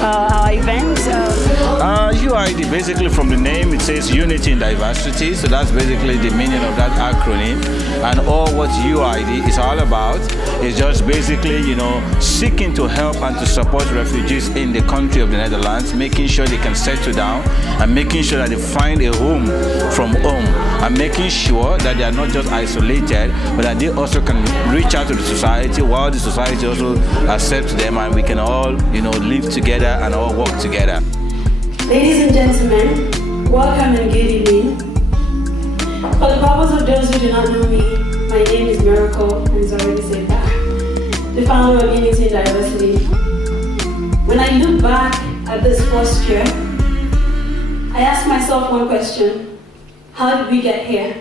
our event? UID, basically from the name, it says Unity in Diversity, so that's basically the meaning of that acronym. And all what UID is all about is just basically, seeking to help and to support refugees in the country of the Netherlands, making sure they can settle down and making sure that they find a home from home, and making sure that they are not just isolated, but that they also can reach out to the society while the society also accepts them, and we can all, live together and all work together. Ladies and gentlemen, welcome and good evening. For the purpose of those who do not know me, my name is Miracle, and it's already said that, the founder of Unity in Diversity. When I look back at this first year, I ask myself one question: how did we get here?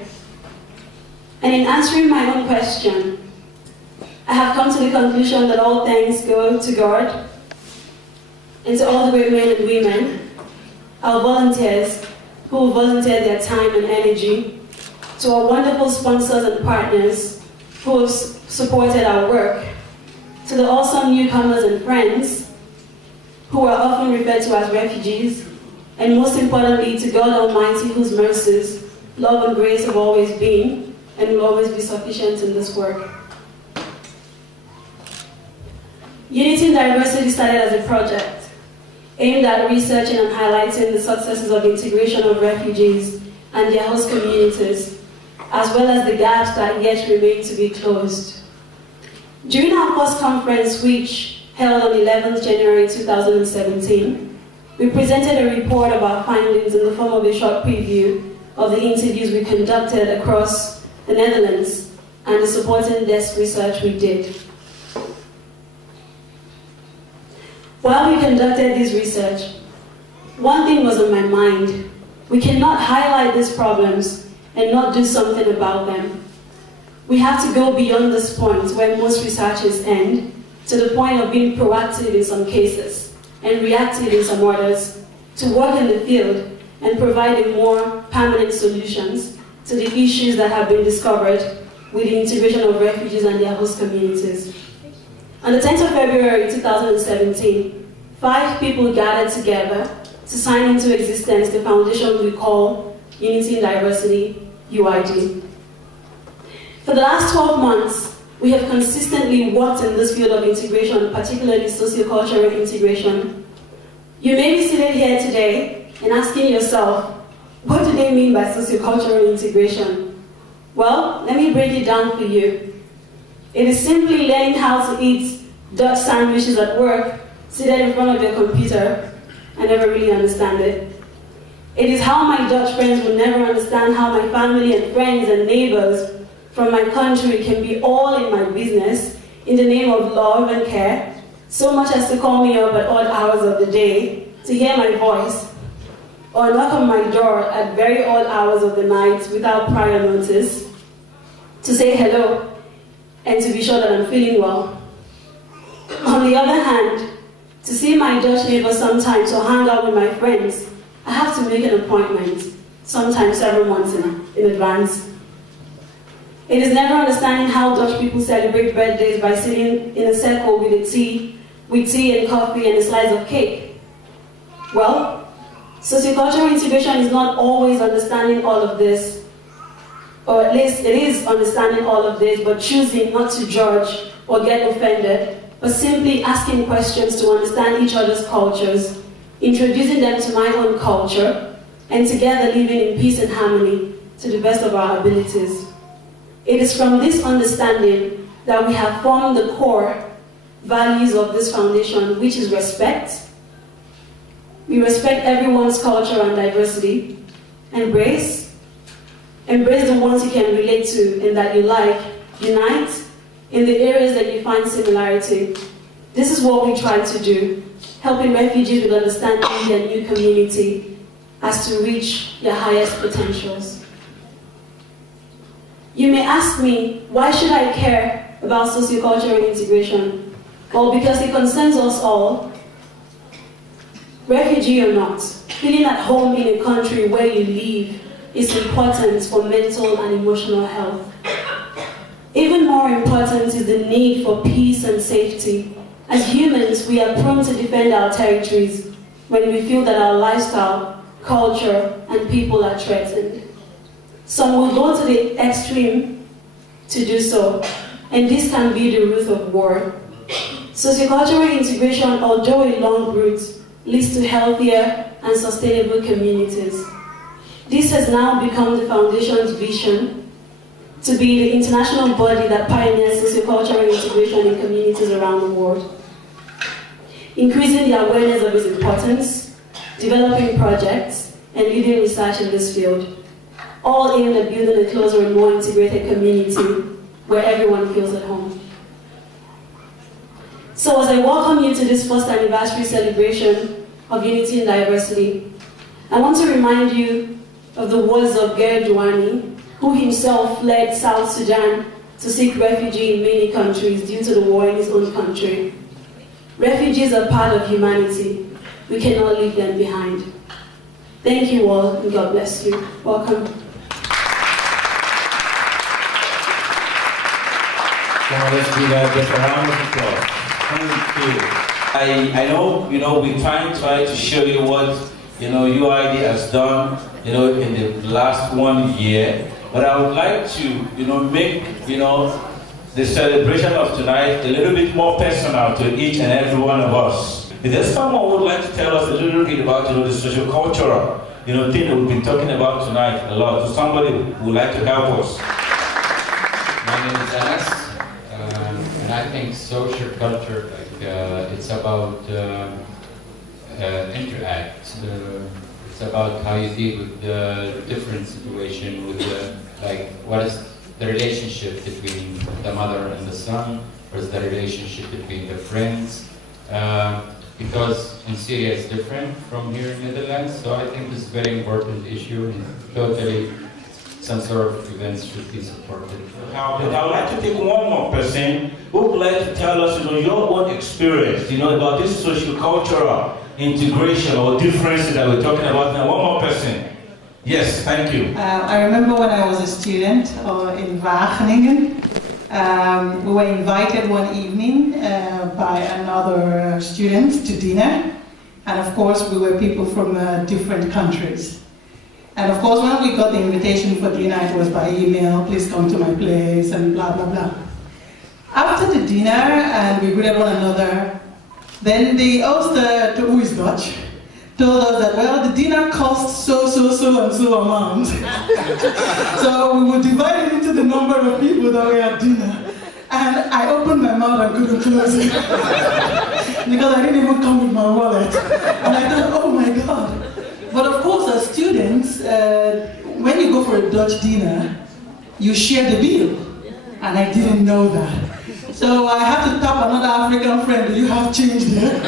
And in answering my own question, I have come to the conclusion that all thanks go to God and to all the great men and women, our volunteers who volunteered their time and energy, to our wonderful sponsors and partners who have supported our work, to the awesome newcomers and friends who are often referred to as refugees, and most importantly to God Almighty, whose mercies, love and grace have always been and will always be sufficient in this work. Unity in Diversity started as a project aimed at researching and highlighting the successes of integration of refugees and their host communities, as well as the gaps that yet remain to be closed. During our first conference, which held on 11th January 2017, we presented a report of our findings in the form of a short preview of the interviews we conducted across the Netherlands and the supporting desk research we did. While we conducted this research, one thing was on my mind: we cannot highlight these problems and not do something about them. We have to go beyond this point where most researchers end, to the point of being proactive in some cases and reactive in some others, to work in the field and providing more permanent solutions to the issues that have been discovered with the integration of refugees and their host communities. On the 10th of February 2017, 5 people gathered together to sign into existence the foundation we call Unity in Diversity, UID. For the last 12 months, we have consistently worked in this field of integration, particularly sociocultural integration. You may be seated here today and asking yourself, what do they mean by sociocultural integration? Well, let me break it down for you. It is simply learning how to eat Dutch sandwiches at work, seated in front of your computer, and never really understand it. It is how my Dutch friends will never understand how my family and friends and neighbors from my country can be all in my business in the name of love and care, so much as to call me up at odd hours of the day to hear my voice, or knock on my door at very odd hours of the night without prior notice, to say hello and to be sure that I'm feeling well. On the other hand, to see my Dutch neighbor sometimes or hang out with my friends, I have to make an appointment, sometimes several months in advance. It is never understanding how Dutch people celebrate birthdays by sitting in a circle with tea and coffee and a slice of cake. Well, sociocultural integration is not always understanding all of this, or at least it is understanding all of this, but choosing not to judge or get offended, but simply asking questions to understand each other's cultures, introducing them to my own culture, and together living in peace and harmony to the best of our abilities. It is from this understanding that we have formed the core values of this foundation, which is respect. We respect everyone's culture and diversity. Embrace the ones you can relate to and that you like. Unite in the areas that you find similarity. This is what we try to do, helping refugees with understanding their new community as to reach their highest potentials. You may ask me, why should I care about sociocultural integration? Well, because it concerns us all. Refugee or not, feeling at home in a country where you live is important for mental and emotional health. Even more important is the need for peace and safety As humans, we are prone to defend our territories when we feel that our lifestyle, culture, and people are threatened. Some will go to the extreme to do so, and this can be the root of war. Sociocultural integration, although a long route, leads to healthier and sustainable communities. This has now become the Foundation's vision to be the international body that pioneers sociocultural integration in communities around the world. Increasing the awareness of its importance, developing projects, and leading research in this field, all aimed at building a closer and more integrated community where everyone feels at home. So as I welcome you to this first anniversary celebration of Unity and Diversity, I want to remind you of the words of Ger Douani, who himself fled South Sudan to seek refuge in many countries due to the war in his own country. Refugees are part of humanity. We cannot leave them behind. Thank you all, and God bless you. Welcome. Let's give just a round of applause. Thank you. I know, we try to show you what, UID has done, in the last 1 year. But I would like to, make, the celebration of tonight a little bit more personal to each and every one of us. Is there someone who would like to tell us a little bit about, the socio-cultural, thing that we've been talking about tonight a lot? So somebody who would like to help us. My name is Anas, and I think social culture, it's about interact. It's about how you deal with the different situation, with what is the relationship between the mother and the son, what is the relationship between the friends, because in Syria it's different from here in Netherlands, so I think this is a very important issue, and totally some sort of events should be supported. I would like to take one more person who would like to tell us, your own experience, about this social-cultural integration or differences that we're talking about now. One more person. Yes, thank you. I remember when I was a student in Wageningen, we were invited one evening by another student to dinner, and of course we were people from different countries. And of course when we got the invitation for dinner, it was by email, please come to my place and blah blah blah. After the dinner and we greeted one another, then the host, who is Dutch, told us that, well, the dinner cost so and so amount. So we were divided into the number of people that were at dinner. And I opened my mouth and couldn't close it. Because I didn't even come with my wallet. And I thought, oh my God. But of course, as students, when you go for a Dutch dinner, you share the bill. And I didn't know that. So I had to tap another African friend, do you have change there?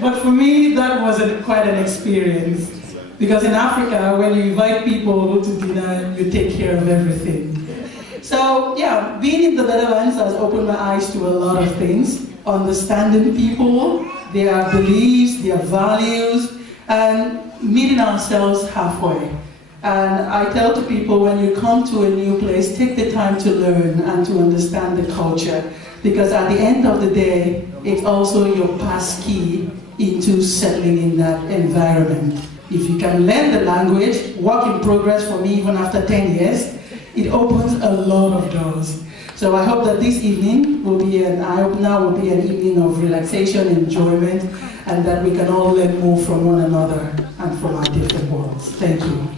But for me, that was quite an experience. Because in Africa, when you invite people to dinner, you take care of everything. So yeah, being in the Netherlands has opened my eyes to a lot of things. Understanding people, their beliefs, their values, and meeting ourselves halfway. And I tell to people, when you come to a new place, take the time to learn and to understand the culture. Because at the end of the day, it's also your pass key into settling in that environment. If you can learn the language, work in progress for me even after 10 years, it opens a lot of doors. So I hope that this evening will be an evening of relaxation, enjoyment, and that we can all learn more from one another and from our different worlds. Thank you.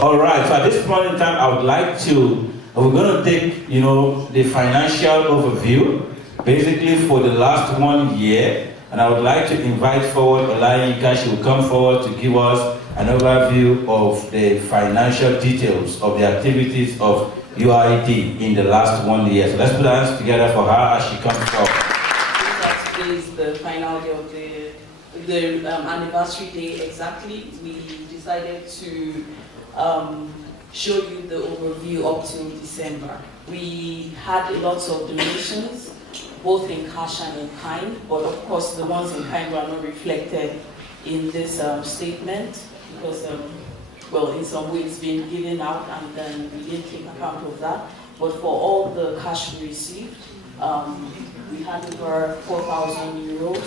All right, so at this point in time, I would like to, we're going to take, the financial overview, basically for the last 1 year, and I would like to invite forward Olayinka. She will come forward to give us an overview of the financial details of the activities of UID in the last 1 year. So let's put our hands together for her as she comes forward. Today is the final day of the anniversary day exactly. We decided to show you the overview up till December. We had lots of donations, both in cash and in kind, but of course the ones in kind were not reflected in this statement because, well, in some way it's been given out and then we didn't take account of that. But for all the cash we received, We had over 4,000 euros.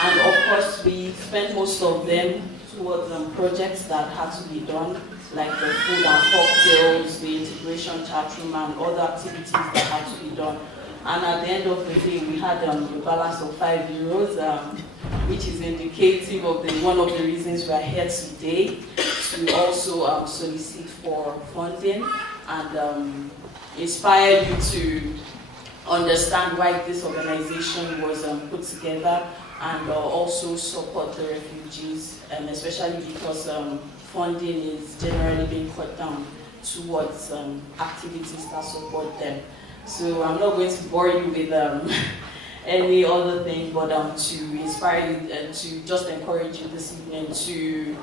And of course, we spent most of them towards projects that had to be done, like the food and cocktails, the integration chat room, and other activities that had to be done. And at the end of the day, we had a balance of 5 euros, which is indicative of one of the reasons we are here today, to also solicit for funding and inspire you to understand why this organization was put together, and also support the refugees, especially because funding is generally being cut down towards activities that support them. So I'm not going to bore you with any other thing, but to inspire you and to just encourage you this evening to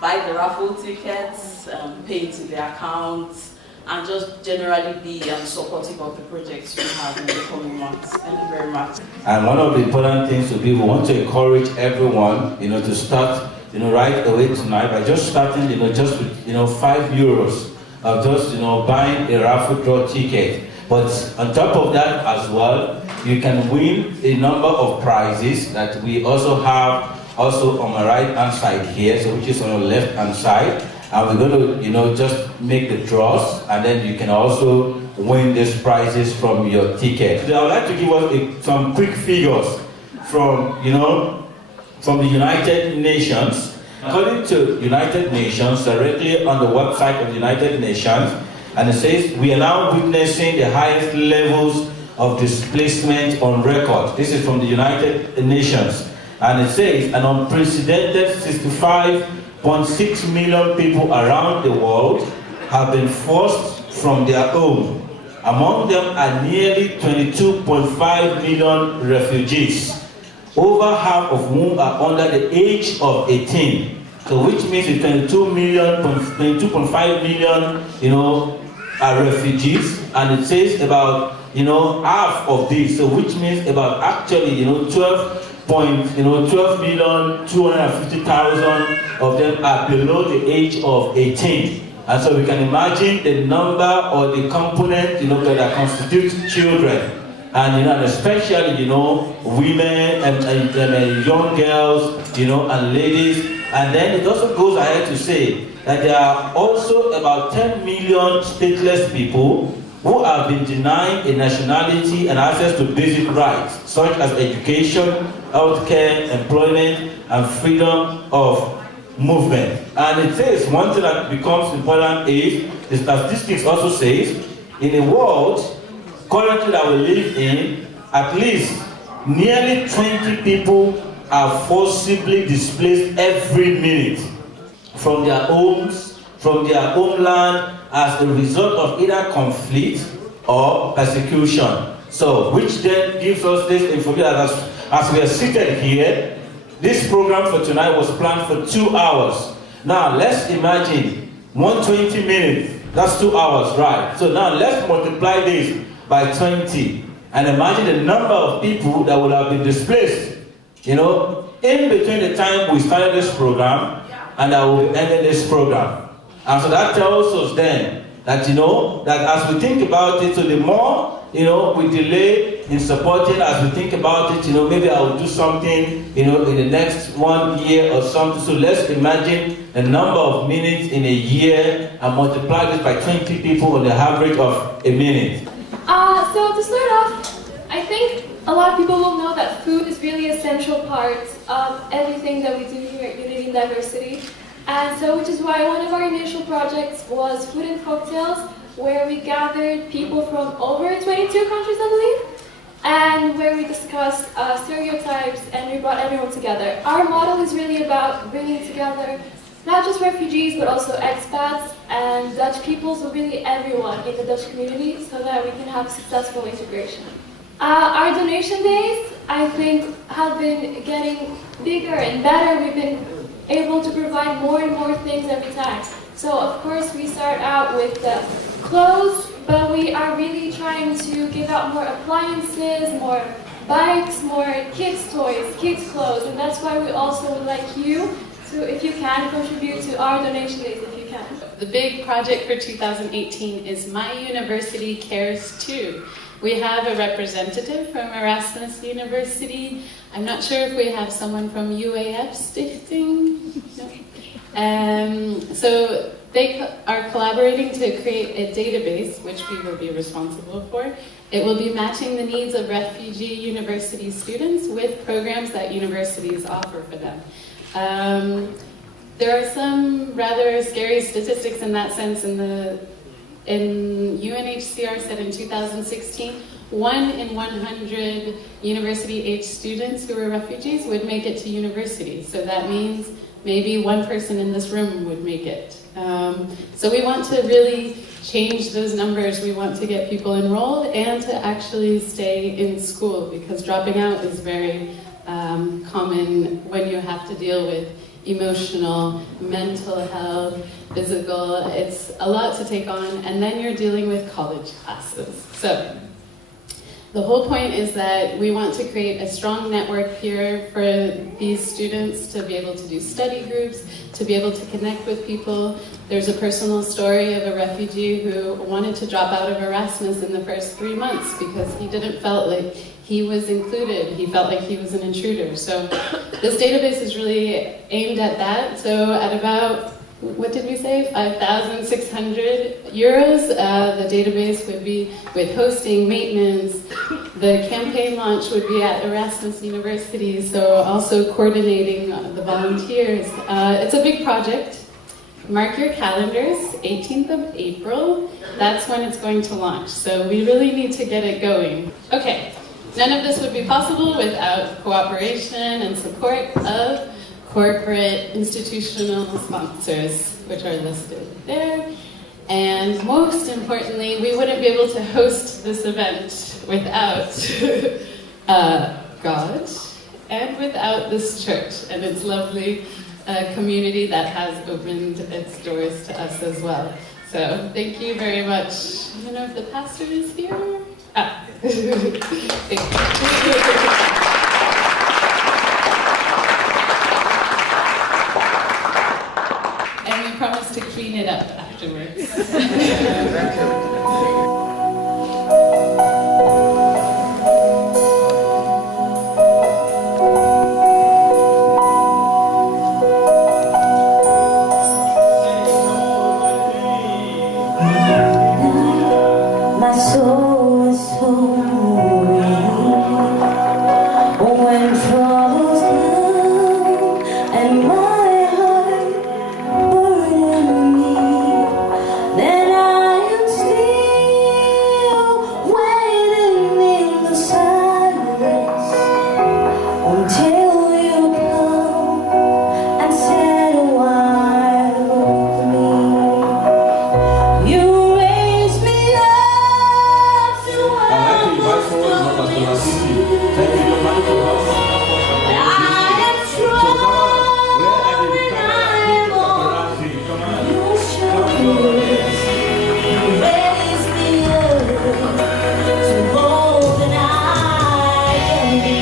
buy the raffle tickets, pay into the accounts, and just generally be supportive of the projects you have in the coming months. Thank you very much. And one of the important things to be, we want to encourage everyone, to start, right away tonight by just starting, just with, 5 euros of just, buying a raffle draw ticket. But on top of that as well, you can win a number of prizes that we also have also on my right hand side here, so which is on the left hand side. And we're going to, just make the draws, and then you can also win these prizes from your ticket. So I would like to give us some quick figures from, from the United Nations. According to United Nations, directly on the website of the United Nations, and it says, we are now witnessing the highest levels of displacement on record. This is from the United Nations. And it says, an unprecedented 65.6 million people around the world have been forced from their home. Among them are nearly 22.5 million refugees, over half of whom are under the age of 18. So which means 22.5 million, are refugees, and it says about, half of these. So which means about actually, 12,250,000 of them are below the age of 18. And so we can imagine the number or the component, that constitutes children. And, and especially, women and young girls, and ladies. And then it also goes ahead to say that there are also about 10 million stateless people who have been denied a nationality and access to basic rights, such as education, healthcare, employment, and freedom of movement. And it says, one thing that becomes important is, the statistics also says, in a world currently that we live in, at least nearly 20 people are forcibly displaced every minute from their homes, from their homeland, as a result of either conflict or persecution. So, which then gives us this information as we are seated here. This program for tonight was planned for 2 hours. Now, let's imagine 120 minutes, that's 2 hours, right? So now let's multiply this by 20 and imagine the number of people that would have been displaced, in between the time we started this program and that we ended this program. And so that tells us then that, that as we think about it, so the more, we delay in supporting, as we think about it, maybe I will do something, in the next 1 year or something. So let's imagine the number of minutes in a year and multiply this by 20 people on the average of a minute. So to start off, I think a lot of people will know that food is really an essential part of everything that we do here at Unity and Diversity. And so, which is why one of our initial projects was Food and Cocktails, where we gathered people from over 22 countries, I believe, and where we discussed stereotypes and we brought everyone together. Our model is really about bringing together not just refugees, but also expats and Dutch people, so really everyone in the Dutch community, so that we can have successful integration. Our donation days, I think, have been getting bigger and better. We've been able to provide more and more things every time. So of course we start out with clothes, but we are really trying to give out more appliances, more bikes, more kids' toys, kids' clothes, and that's why we also would like you to, if you can, contribute to our donation days if you can. The big project for 2018 is My University Cares Too, We have a representative from Erasmus University. I'm not sure if we have someone from UAF Stichting. No. So they are collaborating to create a database, which we will be responsible for. It will be matching the needs of refugee university students with programs that universities offer for them. There are some rather scary statistics in that sense. In UNHCR said in 2016, 1 in 100 university-age students who are refugees would make it to university. So that means maybe one person in this room would make it. So we want to really change those numbers. We want to get people enrolled and to actually stay in school, because dropping out is very common when you have to deal with emotional, mental health, physical. It's a lot to take on, and then you're dealing with college classes. So the whole point is that we want to create a strong network here for these students to be able to do study groups, to be able to connect with people. There's a personal story of a refugee who wanted to drop out of Erasmus in the first 3 months because he didn't feel like he was included. He felt like he was an intruder. So this database is really aimed at that. So at about, what did we say, 5,600 euros, the database would be with hosting, maintenance. The campaign launch would be at Erasmus University, so also coordinating the volunteers. It's a big project. Mark your calendars, 18th of April. That's when it's going to launch. So we really need to get it going. Okay, none of this would be possible without cooperation and support of corporate institutional sponsors, which are listed there. And most importantly, we wouldn't be able to host this event without God and without this church and its lovely community that has opened its doors to us as well. So thank you very much. I don't know if the pastor is here. Thank you. And we promise to clean it up afterwards. My soul is so weak when troubles come and my heart burden me. Then I am still waiting in the silence until you come and set a while with me. You raise me up to I am strong when I'm on your shoulders. You raise me up to more than I can be.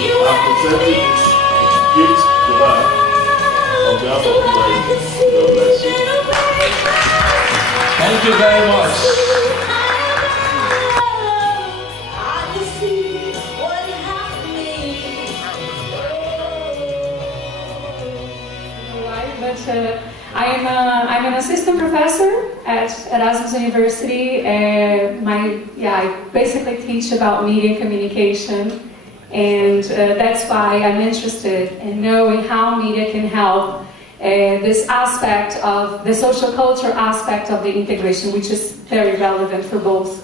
You presenting this gift to her on behalf of UID. God bless you. Thank you very much. I can see what happened. But I'm an assistant professor at Erasmus University. I basically teach about media communication, and that's why I'm interested in knowing how media can help this aspect of the social culture aspect of the integration, which is very relevant for both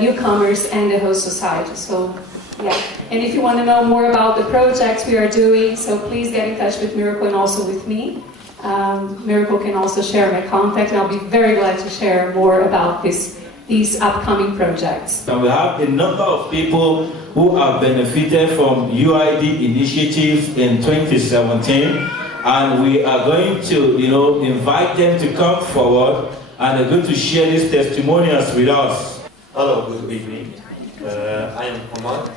newcomers and the host society. So, yeah. And if you want to know more about the projects we are doing, so please get in touch with Miracle and also with me. Miracle can also share my contact, and I'll be very glad to share more about these upcoming projects. And we have a number of people who have benefited from UID initiatives in 2017, and we are going to, invite them to come forward, and they're going to share these testimonials with us. Hello, good evening. I am Omar.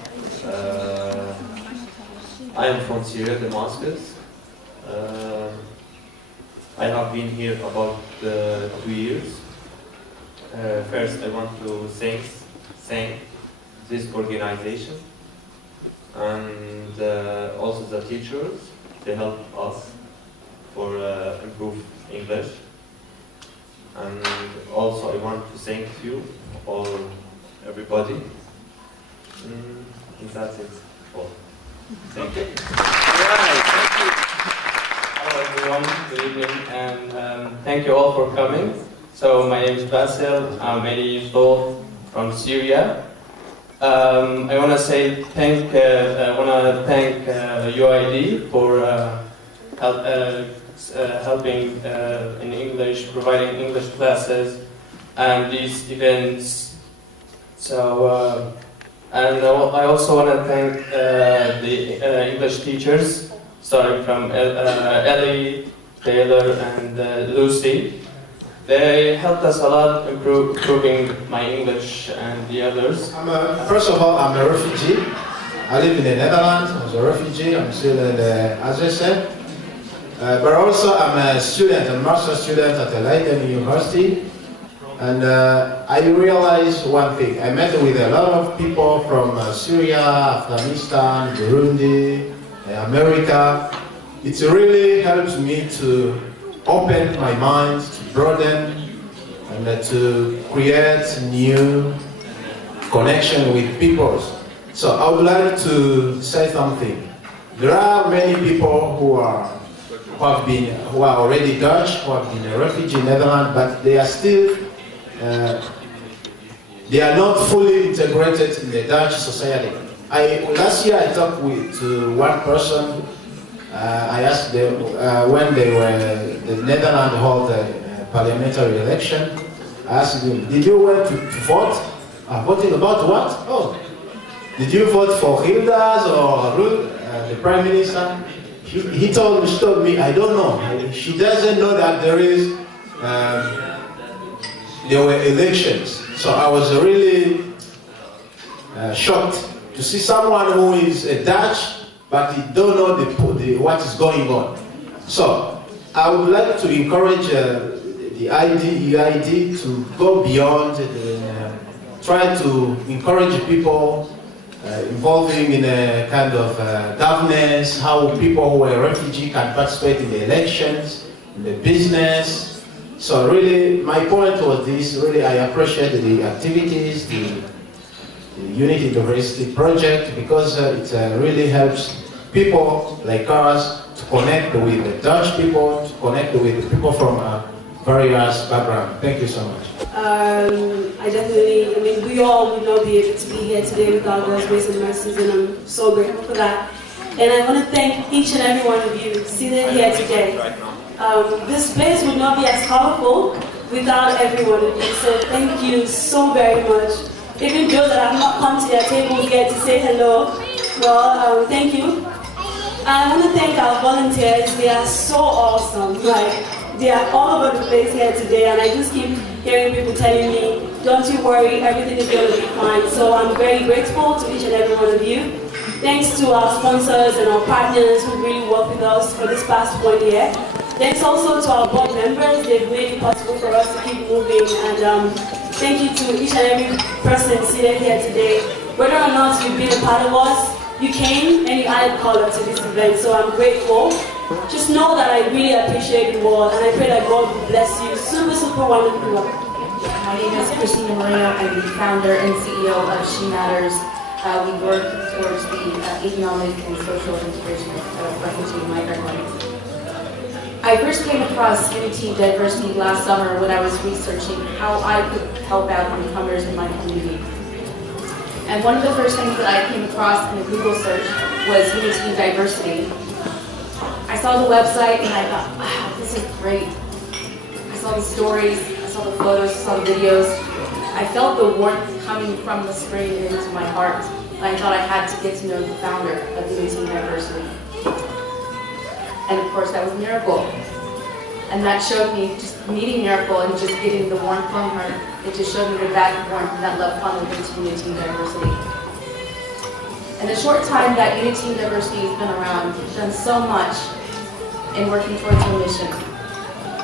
I am from Syria, Damascus. I have been here about 2 years. First, I want to thank this organization and also the teachers. They help us for improve English. And also, I want to thank you all, everybody. And that's it. All. Thank you. Hello everyone, good evening, and thank you all for coming. So my name is Basil, I'm 80 years old, from Syria. I want to thank UID for helping in English, providing English classes and these events. So, and I also want to thank the English teachers, starting from Ellie, Taylor, and Lucy. They helped us a lot improving my English and the others. First of all, I'm a refugee. I live in the Netherlands. I'm a refugee. I'm still in the, as I said. But also, I'm a student, a master's student at Leiden University. And I realized one thing. I met with a lot of people from Syria, Afghanistan, Burundi, America. It really helps me to open my mind, to broaden, and to create new connection with people. So I would like to say something. There are many people who are already Dutch, who have been a refugee in Netherlands, but they are still they are not fully integrated in the Dutch society. Last year I talked to one person. I asked them when the Netherlands held a parliamentary election. I asked them, did you want to vote? Voting about what? Oh, did you vote for Hilda's or Ruth, the Prime Minister? She told me, I don't know. She doesn't know that there were elections. So I was really shocked to see someone who is a Dutch, but he don't know what is going on. So I would like to encourage the UID to go beyond, try to encourage people involving in a kind of governance, how people who are refugees can participate in the elections, in the business. So really, my point was this, really I appreciate the activities, the Unity University project, because it really helps people like us to connect with the Dutch people, to connect with people from various backgrounds. Thank you so much. We all would not be able to be here today without God's grace and mercies, and I'm so grateful for that. And I want to thank each and every one of you seated here today. This place would not be as colorful without every one of you, so thank you so very much. Even those that have not come to their table here to say hello, well, thank you. I want to thank our volunteers. They are so awesome. They are all over the place here today, and I just keep hearing people telling me, don't you worry, everything is going to be fine. So I'm very grateful to each and every one of you. Thanks to our sponsors and our partners who really worked with us for this past 1 year. Thanks also to our board members. They've made it possible for us to keep moving. And thank you to each and every person seated here today. Whether or not you've been a part of us, you came and you added color to this event, so I'm grateful. Just know that I really appreciate you all, and I pray that God will bless you. Super, super wonderful. My name is Christina Moreno. I'm the founder and CEO of She Matters. We work towards the economic and social integration of refugee and migrant women. I first came across Unity Diversity last summer when I was researching how I could help out newcomers in my community. And one of the first things that I came across in a Google search was Unity Diversity. I saw the website and I thought, wow, this is great. I saw the stories, I saw the photos, I saw the videos. I felt the warmth coming from the screen into my heart. And I thought I had to get to know the founder of Unity Diversity. And of course, that was Miracle. And that showed me, just meeting Miracle and just getting the warmth from her, it just showed me that warmth and that love funneled into Unity Diversity. In the short time that Unity and Diversity has been around, we've done so much in working towards our mission.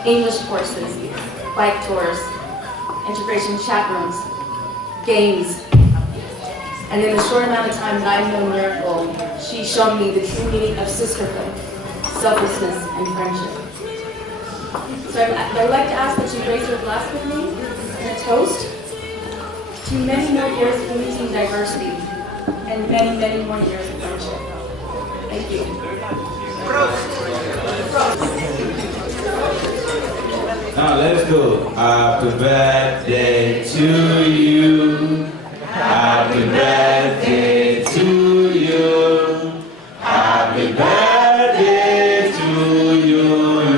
English courses, bike tours, integration chat rooms, games. And in the short amount of time that I've known Miracle, she's shown me the true meaning of sisterhood, selflessness, and friendship. So I'd like to ask that you raise your glass with me in a toast to many more years of unity and diversity, and many, many more years of friendship. Thank you. Now let's go. Happy birthday to you. Happy birthday to you. Happy birthday to you,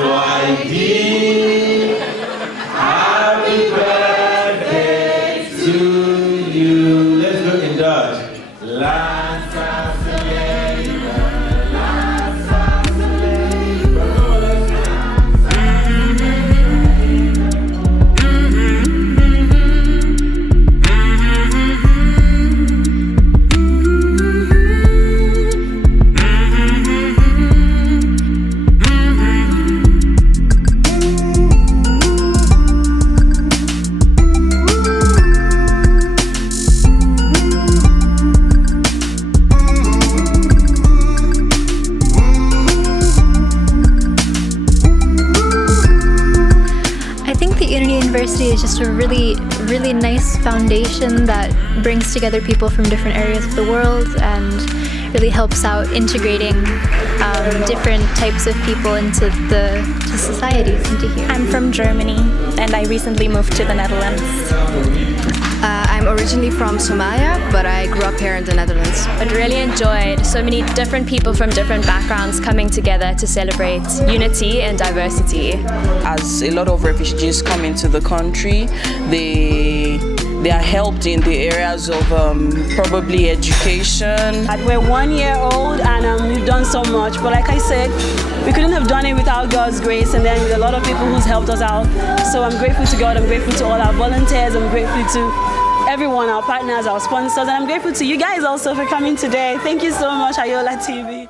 UID. Happy birthday to you. Let's go in Dutch. University is just a really nice foundation that brings together people from different areas of the world and really helps out integrating different types of people into societies, into here. I'm from Germany and I recently moved to the Netherlands. I'm originally from Somalia, but I grew up here in the Netherlands. But really enjoyed so many different people from different backgrounds coming together to celebrate unity and diversity. As a lot of refugees come into the country, they are helped in the areas of probably education. We're 1 year old and we've done so much, but like I said, we couldn't have done it without God's grace and then with a lot of people who's helped us out. So I'm grateful to God, I'm grateful to all our volunteers, I'm grateful to everyone, our partners, our sponsors, and I'm grateful to you guys also for coming today. Thank you so much, Ayola TV.